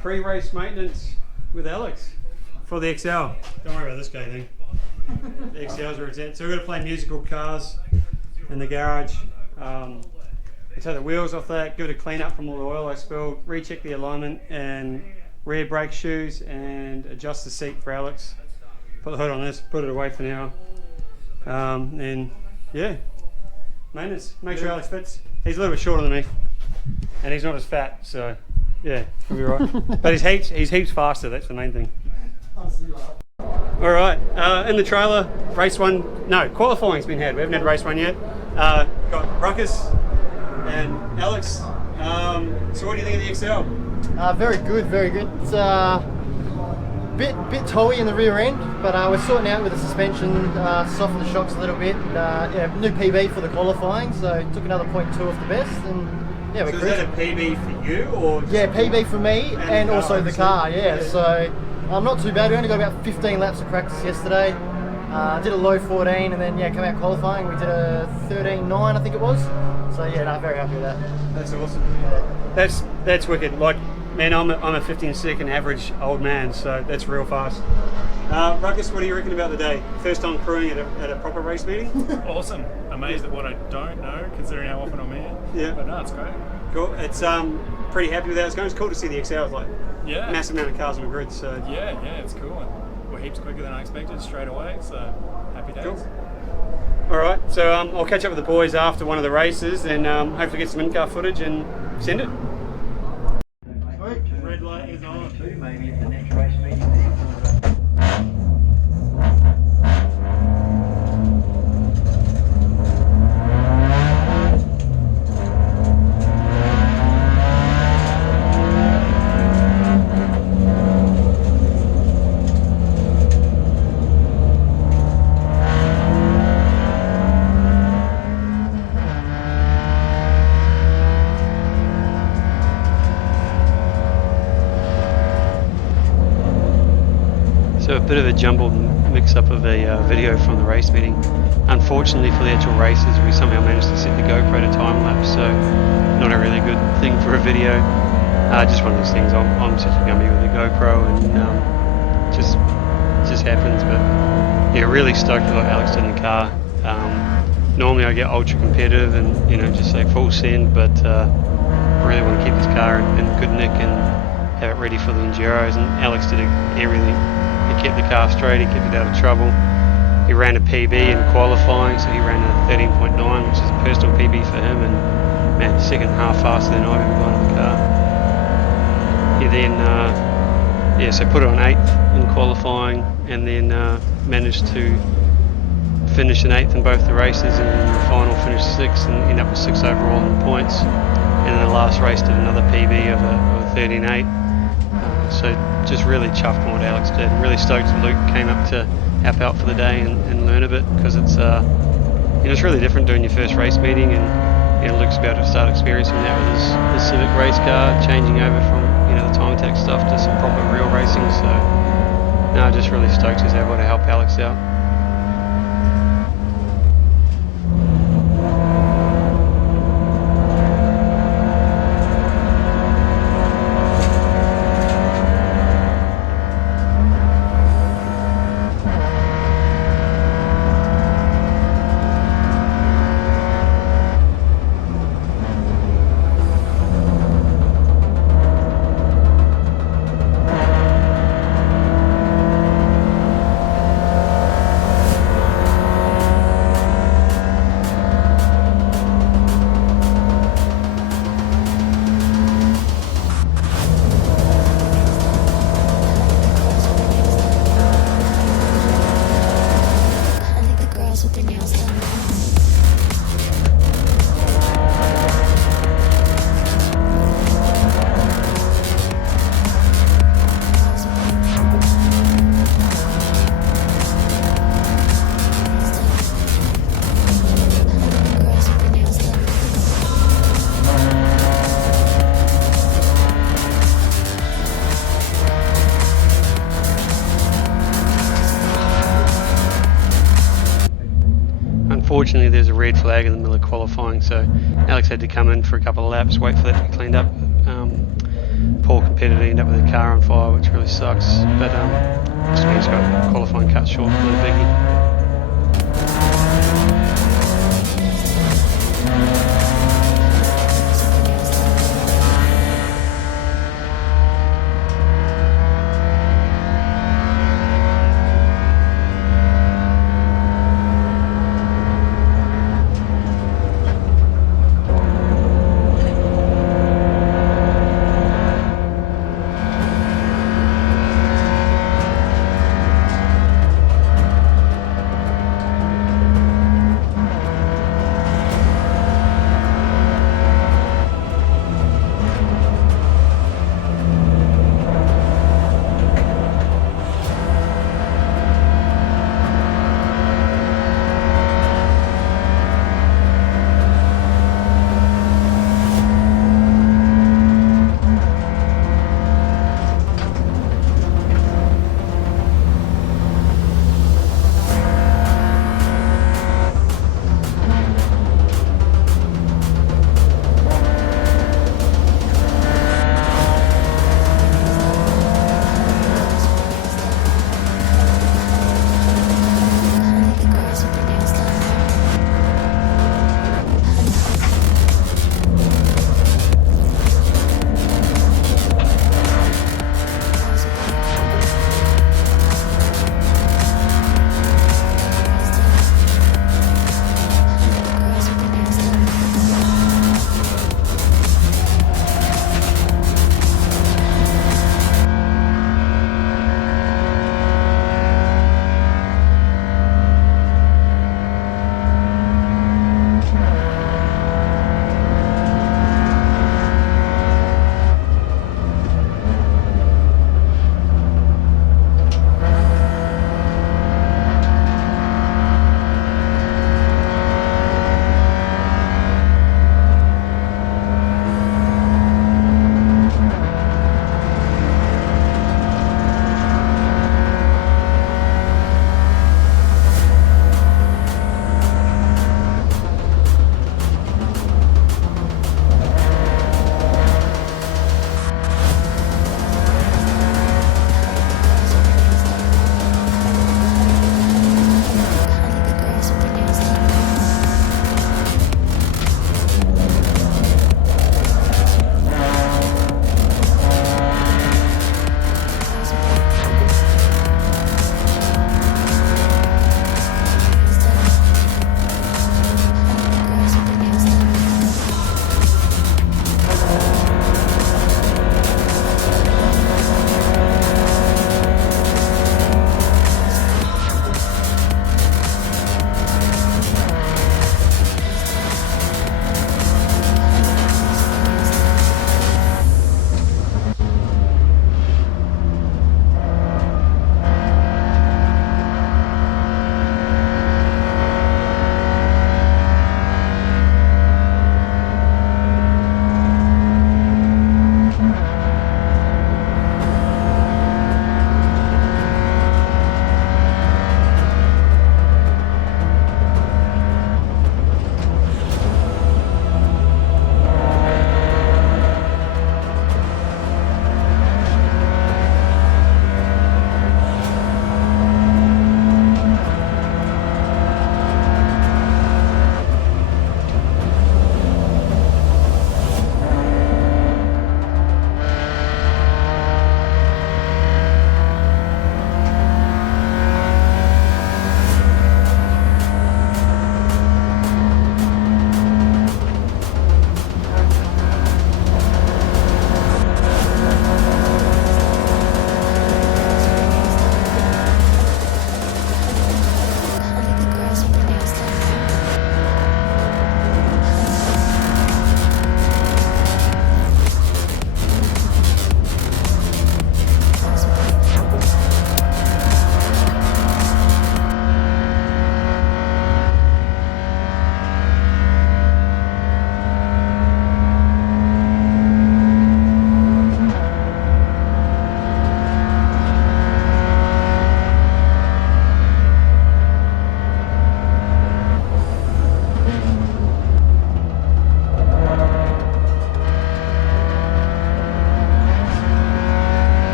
Pre-race maintenance with Alex for the Excel. Don't worry about this guy thing. The Excel's where it's at. So we're going to play musical cars in the garage. Take the wheels off that, give it a clean up from all the oil I spilled, recheck the alignment and rear brake shoes, and adjust the seat for Alex. Put the hood on this, put it away for now. And yeah, maintenance. Make sure Alex fits. He's a little bit shorter than me, and he's not as fat, so yeah, he'll be right. But he's heaps faster. That's the main thing. All right, in the trailer, race one. No, qualifying's been had. We haven't had race one yet. Got Ruckus and Alex. So what do you think of the Excel? Very good, very good. It's bit towy in the rear end, but we're sorting out with the suspension, soften the shocks a little bit. Yeah, new PB for the qualifying, so took another 0.2 off the best, and yeah, we're so is that a PB for you, or yeah, PB for me and also the car. Yeah, so not too bad. We only got about 15 laps of practice yesterday. Did a low 14, and then yeah, come out qualifying. We did a 13.9, I think it was. So yeah, no, very happy with that. That's awesome. That's wicked. Like, man, I'm a 15-second average old man, so that's real fast. Ruckus, what do you reckon about the day? First time crewing at a proper race meeting? Awesome. Amazed at what I don't know, considering how often I'm here. Yeah. But no, it's great. Cool. It's pretty happy with how it's going. It's cool to see the Excel, like massive amount of cars on the grid. So yeah, it's cool. And we're heaps quicker than I expected straight away. So happy days. Cool. All right. So I'll catch up with the boys after one of the races, and hopefully get some in-car footage and send it. Red light is on. Maybe at the next race meeting. So a bit of a jumbled mix-up of a video from the race meeting. Unfortunately for the actual races, we somehow managed to set the GoPro to time lapse, so not a really good thing for a video. Just one of those things. I'm such a gummy with the GoPro, and just happens. But yeah, really stoked with what Alex did in the car. Normally I get ultra competitive and just say full send, but I really want to keep this car in good nick and have it ready for the Enduros. And Alex did everything. He kept the car straight, he kept it out of trouble. He ran a PB in qualifying, so he ran a 13.9, which is a personal PB for him, and man, second half faster than I've ever gone in the car. He then, so put it on 8th in qualifying, and then managed to finish in 8th in both the races, and in the final finished 6th and ended up with 6 overall in the points. And then the last race did another PB of a 13.8. So just really chuffed on what Alex did. Really stoked that Luke came up to help out for the day and learn a bit, because it's it's really different doing your first race meeting, and Luke's about to start experiencing that with his Civic race car, changing over from the time attack stuff to some proper real racing. So no, just really stoked to be able to help Alex out. Unfortunately, there's a red flag in the middle of qualifying, so Alex had to come in for a couple of laps, wait for that to be cleaned up. poor competitor ended up with their car on fire, which really sucks. But just means got qualifying cut short for the biggie.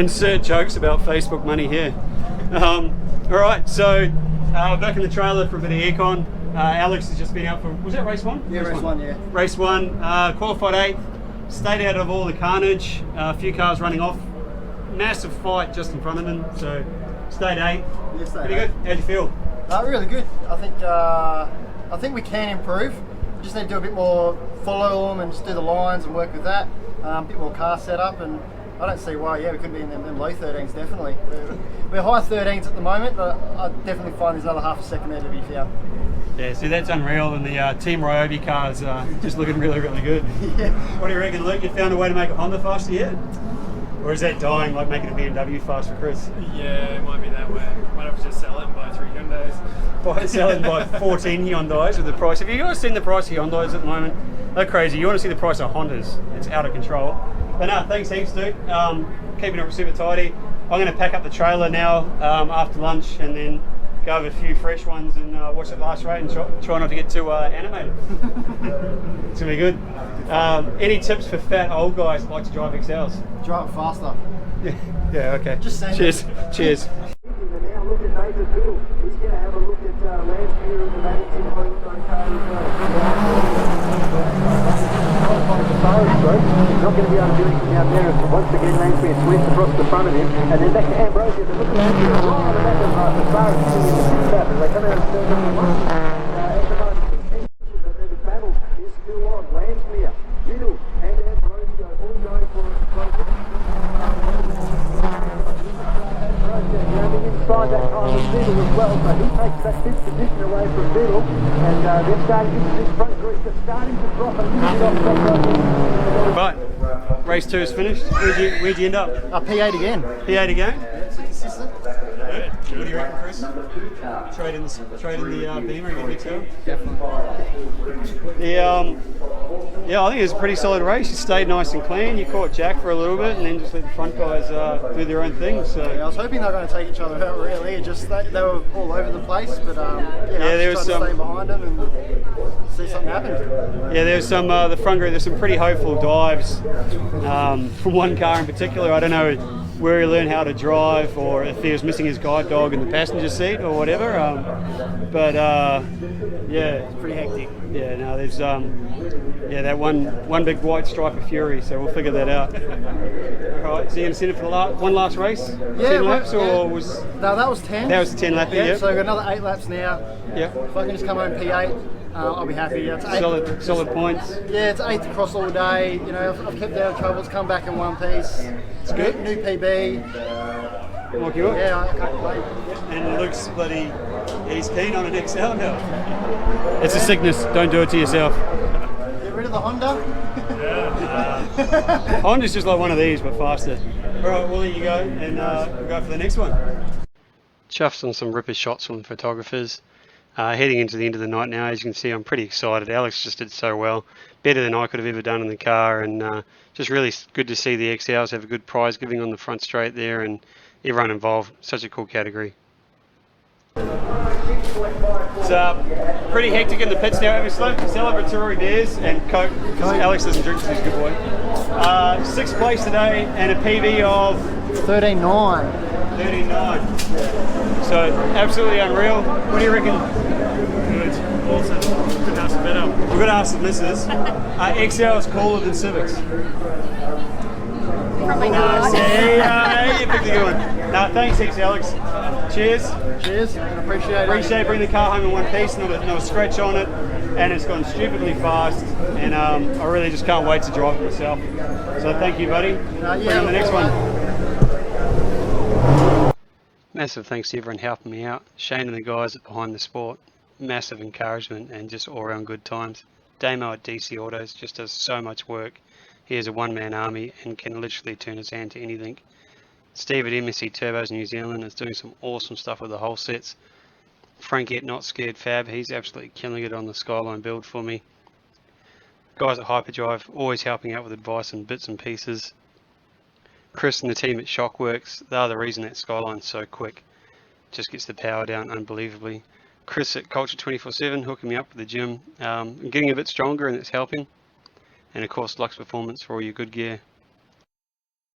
insert jokes about Facebook money here. Alright, so back in the trailer for a bit of aircon. Alex has just been out for, was that race 1? Yeah, race 1, yeah. Race 1, qualified 8th, stayed out of all the carnage, a few cars running off, massive fight just in front of him, so stayed 8th. Yeah, stayed Pretty 8th. good, how'd you feel? Really good. I think we can improve. We just need to do a bit more follow them and just do the lines and work with that. A bit more car setup, and I don't see why, we couldn't be in them low 13s, definitely. We're high 13s at the moment, but I definitely find there's another half a second there to be found. Yeah, see that's unreal, and the Team Ryobi cars are just looking really, really good. Yeah. What do you reckon, Luke? You found a way to make a Honda faster yet? Or is that dying, like making a BMW fast for Chris? Yeah, it might be that way. Might have to just sell it and buy 3 Hyundais. Sell it and buy 14 Hyundais with the price. Have you guys seen the price of Hyundais at the moment? They're crazy. You want to see the price of Hondas? It's out of control. But no, thanks heaps, dude. Keeping it super tidy. I'm going to pack up the trailer now after lunch, and then go over a few fresh ones and watch it last rate and try not to get too animated. It's going to be good. Any tips for fat old guys that like to drive XLs? Drive it faster. Yeah, okay. Just saying. Cheers. Cheers. Now look at Nathan Biddle. He's going to have a look at Lance Muir and the Madison Homegrown car as well. He's not going to be able to do anything out there. Once again, Lance Muir sweeps across the front of him, and then back to Ambrosia. Look at Lance Muir right on the back of the car. They come out and turn number 1. At the moment, the battle is still on. Lance Muir, Biddle, and Ambrosia all going for it. Rounding inside that time with Biddle as well, so he takes that 5th position away from Biddle, and they're starting into this front group that's starting to drop a little bit off top. Right, race 2 is finished. Where'd you end up? P8 again. P8 again? It's consistent. What do you reckon, Chris? Trade in the Beamer and get XL? Definitely. Yeah, I think it was a pretty solid race. You stayed nice and clean. You caught Jack for a little bit, and then just let the front guys do their own thing. So I was hoping they were going to take each other out. Really, it just they were all over the place. But there was some. To stay behind them and see something happen. Yeah, there was some the front group. There's some pretty hopeful dives from one car in particular. I don't know where he learned how to drive, or if he was missing his guide dog in the passenger seat or whatever. Yeah, It's pretty hectic. yeah. No, there's that one big white stripe of fury. So we'll figure that out. All right. So you going to send it for the one last race? 10 laps, or was? No, that was 10. That was the 10 lap. Yeah. Yeah. So we've got another 8 laps now. Yeah. If I can just come home P8, I'll be happy. Yeah, it's 8. Solid points. Yeah, it's 8th across all day. You know, I've kept out of trouble. It's come back in one piece. It's good. New PB. Like you. Yeah, I can't complain. And Luke's he's keen on an XL now. It's a sickness. Don't do it to yourself. Get rid of the Honda. Honda's just like one of these, but faster. All right, we'll let you go, and we'll go for the next one. Chuffed on some ripper shots from the photographers. Heading into the end of the night now, as you can see, I'm pretty excited. Alex just did so well. Better than I could have ever done in the car, and just really good to see the XLs have a good prize giving on the front straight there, and everyone involved. Such a cool category. It's pretty hectic in the pits now. We celebratory beers and Coke, because Alex doesn't drink, so he's a good boy. 6th place today and a PB of 13.9. 39. So absolutely unreal. What do you reckon? Good. Awesome. Couldn't ask for better. We've got to ask the missus. XL is cooler than Civics. Probably not. Yeah, you picked a good one. No, thanks heaps, Alex. Cheers. Cheers. Appreciate it. Appreciate bringing the car home in one piece, not a scratch on it, and it's gone stupidly fast, and I really just can't wait to drive it myself. So thank you, buddy. Bring on the next one. Massive thanks to everyone helping me out. Shane and the guys at Behind the Sport. Massive encouragement and just all around good times. Damo at DC Autos just does so much work. He has a one-man army and can literally turn his hand to anything. Steve at MSC Turbos New Zealand is doing some awesome stuff with the whole sets. Frank at Not Scared Fab, he's absolutely killing it on the Skyline build for me. Guys at Hyperdrive, always helping out with advice and bits and pieces. Chris and the team at Shockworks, they're the reason that Skyline's so quick. Just gets the power down unbelievably. Chris at Culture 24/7 hooking me up with the gym. I'm getting a bit stronger and it's helping. And of course Luxe Performance for all your good gear.